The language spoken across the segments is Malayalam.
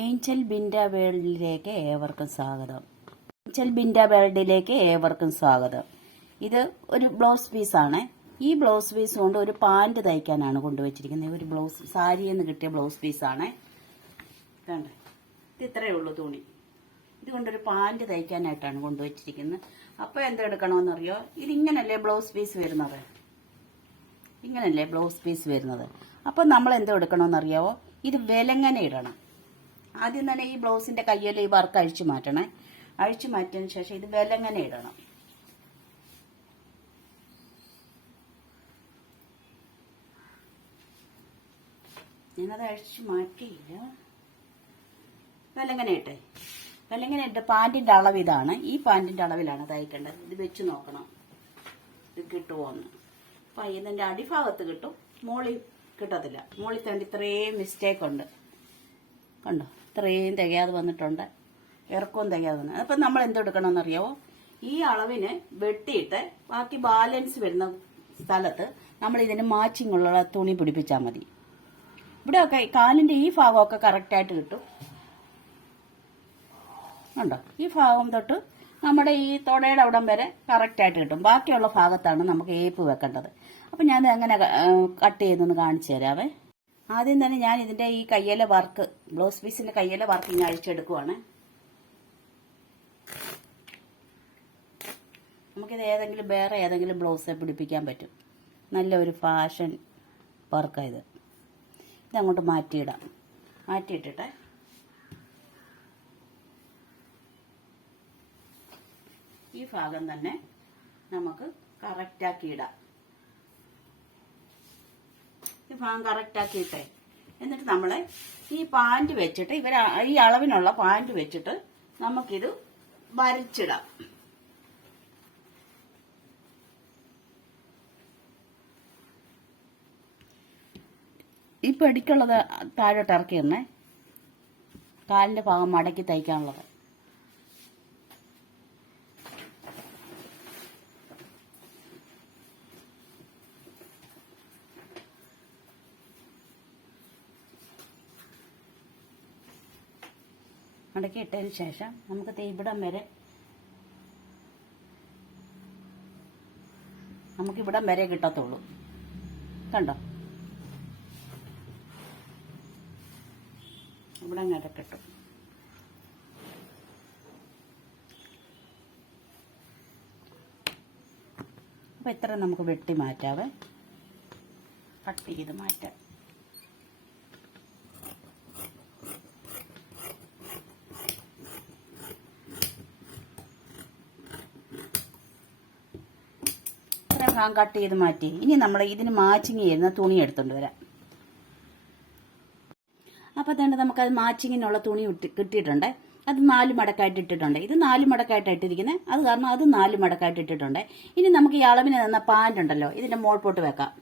ഏഞ്ചൽ ബിൻഡ വേൾഡിലേക്ക് ഏവർക്കും സ്വാഗതം. ഏഞ്ചൽ ബിൻഡ വേൾഡിലേക്ക് ഏവർക്കും സ്വാഗതം. ഇത് ഒരു ബ്ലൗസ് പീസ് ആണ് ഈ ബ്ലൗസ് പീസ് കൊണ്ട് ഒരു പാന്റ് തയ്ക്കാനാണ് കൊണ്ടുവച്ചിരിക്കുന്നത്. ഒരു ബ്ലൗസ് സാരി എന്ന് കിട്ടിയ ബ്ലൗസ് പീസാണ്. കണ്ടേ ഇത് ഇത്രയേ ഉള്ളൂ തുണി. ഇത് കൊണ്ടൊരു പാന്റ് തയ്ക്കാനായിട്ടാണ് കൊണ്ടുവച്ചിരിക്കുന്നത്. അപ്പോൾ എന്തെടുക്കണമെന്നറിയോ? ഇതിങ്ങനല്ലേ ബ്ലൗസ് പീസ് വരുന്നത്? ഇങ്ങനല്ലേ ബ്ലൗസ് പീസ് വരുന്നത്? അപ്പം നമ്മൾ എന്തോ എടുക്കണമെന്നറിയാവോ? ഇത് വിലങ്ങനെ ഇടണം. ആദ്യം തന്നെ ഈ ബ്ലൗസിന്റെ കയ്യിൽ ഈ വർക്ക് അഴിച്ചു മാറ്റണേ. അഴിച്ചു മാറ്റിയതിന് ശേഷം ഇത് വിലങ്ങനെ ഇടണം. ഞാനത് അഴിച്ചു മാറ്റിയില്ല. വിലങ്ങനെ ഇട്ടെ. വിലങ്ങനെ ഇട്ട് പാന്റിന്റെ അളവ് ഇതാണ്. ഈ പാന്റിന്റെ അളവിലാണ് തയ്ക്കേണ്ടത്. ഇത് വെച്ച് നോക്കണം. ഇത് കിട്ടുമോന്ന് അപ്പം അടിഭാഗത്ത് കിട്ടും. മോളിൽ കിട്ടത്തില്ല. മോളിൽ തേണ്ടി ഇത്രയും മിസ്റ്റേക്ക് ഉണ്ട്. കണ്ടോ? ഇത്രയും തികയാതെ വന്നിട്ടുണ്ട്. ഇറക്കവും തികയാതെ വന്നു. അപ്പം നമ്മൾ എന്തെടുക്കണമെന്ന് അറിയാവോ ഈ അളവിന് വെട്ടിയിട്ട് ബാക്കി ബാലൻസ് വരുന്ന സ്ഥലത്ത് നമ്മൾ ഇതിന് മാച്ചിങ് ഉള്ള തുണി പിടിപ്പിച്ചാൽ മതി. ഇവിടെയൊക്കെ കാലിന്റെ ഈ ഭാഗമൊക്കെ കറക്റ്റായിട്ട് കിട്ടും. ഉണ്ടോ ഈ ഭാഗം തൊട്ട് നമ്മുടെ ഈ തൊടയുടെ അവിടം വരെ കറക്റ്റായിട്ട് കിട്ടും. ബാക്കിയുള്ള ഭാഗത്താണ് നമുക്ക് ഏപ്പ് വെക്കേണ്ടത്. അപ്പം ഞാൻ എങ്ങനെ കട്ട് ചെയ്തൊന്ന് കാണിച്ചു തരാവേ. ആദ്യം തന്നെ ഞാൻ ഇതിന്റെ ഈ കയ്യിലെ വർക്ക് ബ്ലൗസ് പീസിന്റെ കയ്യിലെ വർക്ക് ഇങ്ങനെ അഴിച്ചെടുക്കുവാണ്. നമുക്കിത് ഏതെങ്കിലും വേറെ ഏതെങ്കിലും ബ്ലൗസ് പിടിപ്പിക്കാൻ പറ്റും. നല്ലൊരു ഫാഷൻ വർക്കാണ് ഇത്. ഇതങ്ങോട്ട് മാറ്റിയിടാം. മാറ്റിയിട്ടിട്ട്. ഈ ഭാഗം തന്നെ നമുക്ക് കറക്റ്റാക്കി ഇടാം. ഈ ഭാഗം കറക്റ്റാക്കിയിട്ടെ എന്നിട്ട് നമ്മൾ ഈ പാന്റ് വെച്ചിട്ട് ഇവർ ഈ അളവിനുള്ള പാന്റ് വെച്ചിട്ട് നമുക്കിത് വരച്ചിടാം. ഈ പെടിക്കുള്ളത് താഴോട്ട് ഇറക്കി തന്നെ കാലിന്റെ ഭാഗം മടക്കി തയ്ക്കാനുള്ളത്. മടക്കി ഇട്ടതിന് ശേഷം നമുക്ക് തീപിടം വരെ നമുക്ക് ഇവിടം വരെ കിട്ടത്തുള്ളൂ. കണ്ടോ? ഇവിടെ വരെ കിട്ടും. അപ്പൊ ഇത്ര നമുക്ക് വെട്ടി മാറ്റാവേ. കട്ട് ചെയ്ത് മാറ്റാം. ഭാഗം കട്ട് ചെയ്ത് മാറ്റി. ഇനി നമ്മൾ ഇതിന് മാച്ചിങ് ചെയ്യുന്ന തുണി എടുത്തോണ്ട് വരാം. അപ്പോൾ അതുകൊണ്ട് നമുക്കത് മാച്ചിങ്ങിനുള്ള തുണി കിട്ടിയിട്ടുണ്ട്. അത് നാല് മടക്കായിട്ട് ഇട്ടിട്ടുണ്ട്. ഇത് നാല് മടക്കായിട്ട് ഇട്ടിരിക്കുന്നത് അത് കാരണം അത് നാല് മടക്കായിട്ട് ഇട്ടിട്ടുണ്ട്. ഇനി നമുക്ക് ഈ അളവിന് തന്ന പാന്റ് ഉണ്ടല്ലോ ഇതിന്റെ മോൾ പോട്ട് വെക്കാം.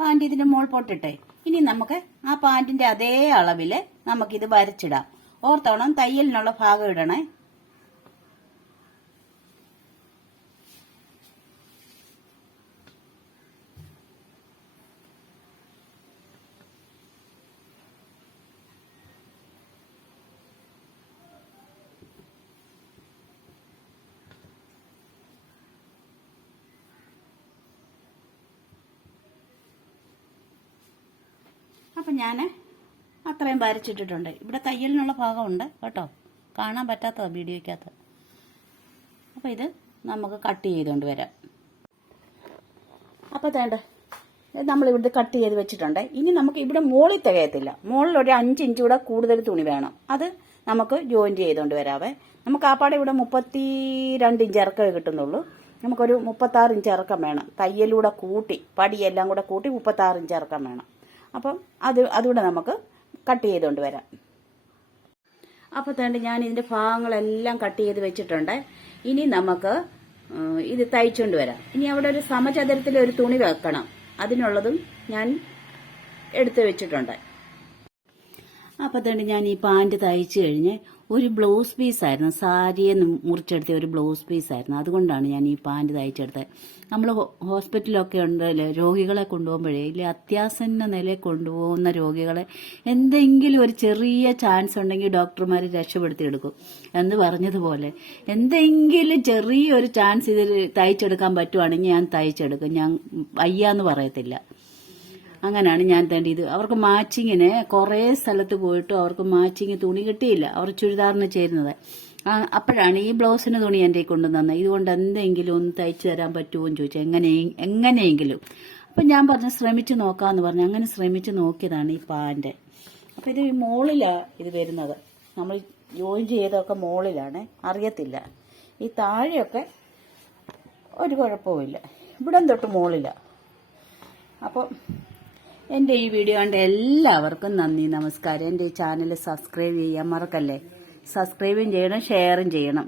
പാന്റ് ഇതിന്റെ മോൾ പോട്ടിട്ടെ. ഇനി നമുക്ക് ആ പാൻറിന്റെ അതേ അളവിൽ നമുക്കിത് വരച്ചിടാം. ഓർത്തോണം തയ്യലിനുള്ള ഭാഗം ഇടണേ. അപ്പം ഞാൻ അത്രയും വരച്ചിട്ടിട്ടുണ്ട്. ഇവിടെ തയ്യലിനുള്ള ഭാഗമുണ്ട് കേട്ടോ. കാണാൻ പറ്റാത്തതാണ് വീഡിയോയ്ക്കകത്ത്. അപ്പോൾ ഇത് നമുക്ക് കട്ട് ചെയ്തുകൊണ്ട് വരാം. അപ്പോൾ തേണ്ട നമ്മൾ ഇവിടെ കട്ട് ചെയ്ത് വെച്ചിട്ടുണ്ട്. ഇനി നമുക്ക് ഇവിടെ മുകളിൽ തികയത്തില്ല. മുകളിൽ ഒരു അഞ്ച് ഇഞ്ച് കൂടെ കൂടുതൽ തുണി വേണം. അത് നമുക്ക് ജോയിന്റ് ചെയ്തുകൊണ്ട് വരാവേ. നമുക്ക് ആ പാടെ ഇവിടെ മുപ്പത്തി രണ്ട് ഇഞ്ച് ഇറക്കമേ കിട്ടുന്നുള്ളൂ. നമുക്കൊരു മുപ്പത്താറ് ഇഞ്ച് ഇറക്കം വേണം. തയ്യലൂടെ കൂട്ടി പടിയെല്ലാം കൂടെ കൂട്ടി മുപ്പത്താറ് ഇഞ്ച് ഇറക്കം വേണം. അപ്പം അത് അതുകൂടെ നമുക്ക് കട്ട് ചെയ്തുകൊണ്ട് വരാം. അപ്പോൾ തേണ്ട ഞാൻ ഇതിന്റെ ഭാഗങ്ങളെല്ലാം കട്ട് ചെയ്ത് വെച്ചിട്ടുണ്ട്. ഇനി നമുക്ക് ഇത് തയ്ച്ചുകൊണ്ട് വരാം. ഇനി അവിടെ ഒരു സമചതുരത്തിൽ ഒരു തുണി വെക്കണം. അതിനുള്ളതും ഞാൻ എടുത്തു വെച്ചിട്ടുണ്ട്. അപ്പോൾ തന്നെ ഞാൻ ഈ പാന്റ് തയ്ച്ച് കഴിഞ്ഞ് ഒരു ബ്ലൗസ് പീസായിരുന്നു. സാരിയെ മുറിച്ചെടുത്ത ഒരു ബ്ലൗസ് പീസായിരുന്നു. അതുകൊണ്ടാണ് ഞാൻ ഈ പാന്റ് തയ്ച്ചെടുത്തത്. നമ്മൾ ഹോസ്പിറ്റലൊക്കെ ഉണ്ടല്ലോ രോഗികളെ കൊണ്ടുപോകുമ്പോഴേ ഇല്ലേ അത്യാസന്ന നിലയിൽ കൊണ്ടുപോകുന്ന രോഗികളെ എന്തെങ്കിലും ഒരു ചെറിയ ചാൻസ് ഉണ്ടെങ്കിൽ ഡോക്ടർമാർ രക്ഷപ്പെടുത്തി എടുക്കും എന്ന് പറഞ്ഞതുപോലെ എന്തെങ്കിലും ചെറിയൊരു ചാൻസ് ഇതിൽ തയ്ച്ചെടുക്കാൻ പറ്റുവാണെങ്കിൽ ഞാൻ തയ്ച്ചെടുക്കും. ഞാൻ വയ്യാന്ന് പറയത്തില്ല. അങ്ങനെയാണ് ഞാൻ തേണ്ടി ഇത് അവർക്ക് മാച്ചിങ്ങിന് കുറേ സ്ഥലത്ത് പോയിട്ടും അവർക്ക് മാച്ചിങ് തുണി കിട്ടിയില്ല. അവർ ചുരിദാറിന് ചേരുന്നത്. അപ്പോഴാണ് ഈ ബ്ലൗസിന് തുണി എന്റെ കൊണ്ടുതന്നത് ഇതുകൊണ്ട് എന്തെങ്കിലും ഒന്ന് തയ്ച്ചു തരാൻ പറ്റുമോ എന്ന് ചോദിച്ചു. എങ്ങനെ എങ്ങനെയെങ്കിലും. അപ്പം ഞാൻ പറഞ്ഞു ശ്രമിച്ചു നോക്കാമെന്ന് പറഞ്ഞു. അങ്ങനെ ശ്രമിച്ചു നോക്കിയതാണ് ഈ പാന്റ്. അപ്പം ഇത് മോളിലാണ് ഇത് വരുന്നത്. നമ്മൾ ജോയിൻ ചെയ്തതൊക്കെ മോളിലാണ്. അറിയത്തില്ല. ഈ താഴെയൊക്കെ ഒരു കുഴപ്പവും ഇല്ല ഇവിടം തൊട്ട് മോളിലാണ് അപ്പോൾ എന്റെ ഈ വീഡിയോ കണ്ട എല്ലാവർക്കും നന്ദി നമസ്കാരം. എന്റെ ചാനൽ സബ്സ്ക്രൈബ് ചെയ്യാൻ മറക്കല്ലേ? സബ്സ്ക്രൈബും ചെയ്യണം ഷെയറും ചെയ്യണം.